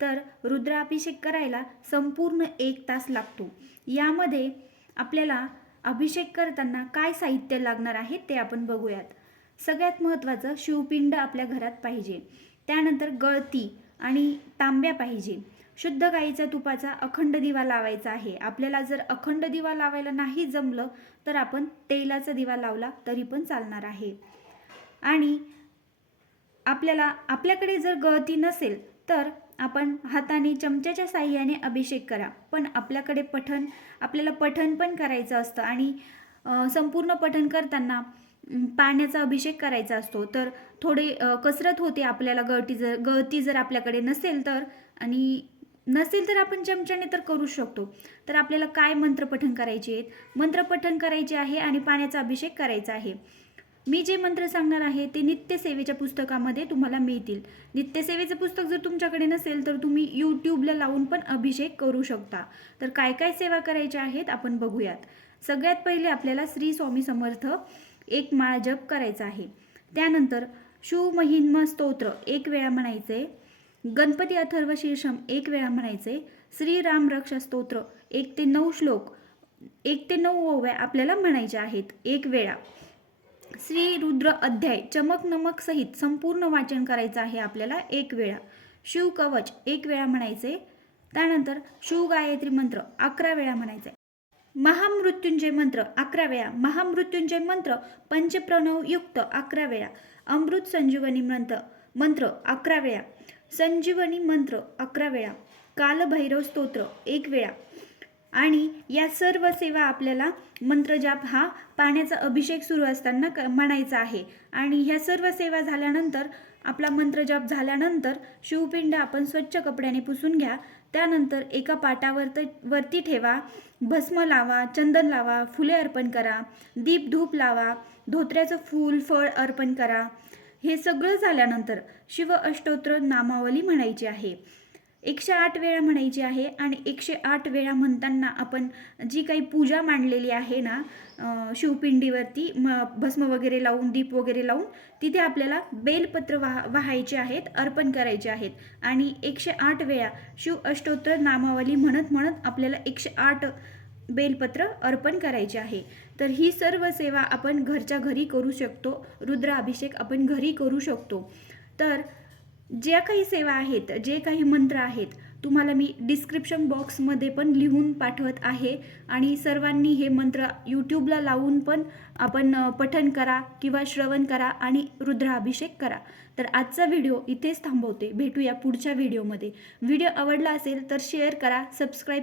तर रुद्राभिषेक करायला संपूर्ण एक तास लागतो. यामध्ये आपल्याला अभिषेक करताना काय साहित्य लागणार आहे ते आपण बघूयात. सगळ्यात महत्त्वाचं शिवपिंड आपल्या घरात पाहिजे. त्यानंतर गळती आणि तांब्या पाहिजे. शुद्ध गाईच्या तुपाचा अखंड दिवा लावायचा आहे. आपल्याला जर अखंड दिवा लावायला नाही जमलं तर आपण तेलाचा दिवा लावला तरी पण चालणार आहे. आणि आपल्याला आपल्याकडे जर गळती नसेल तर आपण हाताने चमच्याच्या साह्याने अभिषेक करा. पण आपल्याकडे पठण आपल्याला पठण पण करायचं असतं आणि संपूर्ण पठण करताना पाण्याचा अभिषेक करायचा असतो. तर थोडे कसरत होते आपल्याला गळती जर गळती जर आपल्याकडे नसेल तर आणि नसेल तर आपण चमच्याने तर करू शकतो. तर आपल्याला काय मंत्रपठण करायचे आहेत? मंत्रपठण करायचे आहे आणि पाण्याचा अभिषेक करायचा आहे. मी जे मंत्र सांगणार आहे ते नित्यसेवेच्या पुस्तकामध्ये तुम्हाला मिळतील. नित्यसेवेचं पुस्तक जर तुमच्याकडे नसेल तर तुम्ही यूट्यूबला लावून पण अभिषेक करू शकता. तर काय काय सेवा करायच्या आहेत आपण बघूयात. सगळ्यात पहिले आपल्याला श्री स्वामी समर्थ एक माळ जप करायचा आहे. त्यानंतर शिव स्तोत्र एक वेळा म्हणायचे. गणपती अथर्व शीर्षम एक वेळा म्हणायचे. श्रीराम रक्षा स्तोत्र एक ते नऊ श्लोक एक ते नऊ ओव्या आपल्याला म्हणायच्या आहेत एक वेळा. श्री रुद्र अध्याय चमक नमक सहित संपूर्ण वाचन करायचं आहे आपल्याला एक वेळा. शिव कवच एक वेळा म्हणायचे. त्यानंतर शिव गायत्री मंत्र अकरा वेळा म्हणायचे. महामृत्युंजय मंत्र अकरा वेळा. महामृत्युंजय मंत्र पंचप्रणवयुक्त अकरा वेळा. अमृत संजीवनी मंत्र मंत्र अकरा वेळा. संजीवनी मंत्र अकरा वेळा. कालभैरव स्तोत्र एक वेळा. आणि या सर्व सेवा आपल्याला मंत्रजाप हा पाण्याचा अभिषेक सुरू असताना क म्हणायचा आहे. आणि ह्या सर्व सेवा झाल्यानंतर आपला मंत्रजाप झाल्यानंतर शिवपिंड आपण स्वच्छ कपड्याने पुसून घ्या. त्यानंतर एका पाटावर वरती ठेवा. भस्म लावा चंदन लावा फुले अर्पण करा. दीप धूप लावा धोत्र्याचं फूल फळ अर्पण करा. हे सगळं झाल्यानंतर शिव अष्टोत्र नामावली म्हणायची आहे. एकशे आठ वेळा म्हणायची आहे आणि एकशे आठ वेळा म्हणताना आपण जी काही पूजा मांडलेली आहे ना शिवपिंडीवरती म भस्म वगैरे लावून दीप वगैरे लावून तिथे आपल्याला बेलपत्र वाह वाहायचे आहेत अर्पण करायचे आहेत. आणि एकशे आठ वेळा शिव अष्टोत्तर नामावली म्हणत म्हणत आपल्याला एकशे आठ बेलपत्र अर्पण करायचे आहे. तर ही सर्व सेवा आपण घरच्या घरी करू शकतो रुद्राभिषेक आपण घरी करू शकतो. तर ज्या काही सेवा आहेत जे काही मंत्र आहेत तुम्हाला मी डिस्क्रिप्शन बॉक्समध्ये पण लिहून पाठवत आहे. आणि सर्वांनी हे मंत्र यूट्यूबला लावून पण आपण पठन करा किंवा श्रवण करा आणि रुद्राभिषेक करा. तर आजचा व्हिडिओ इथेच थांबवते. भेटूया पुढच्या व्हिडिओमध्ये व्हिडिओ आवडला असेल तर शेअर करा सबस्क्राईब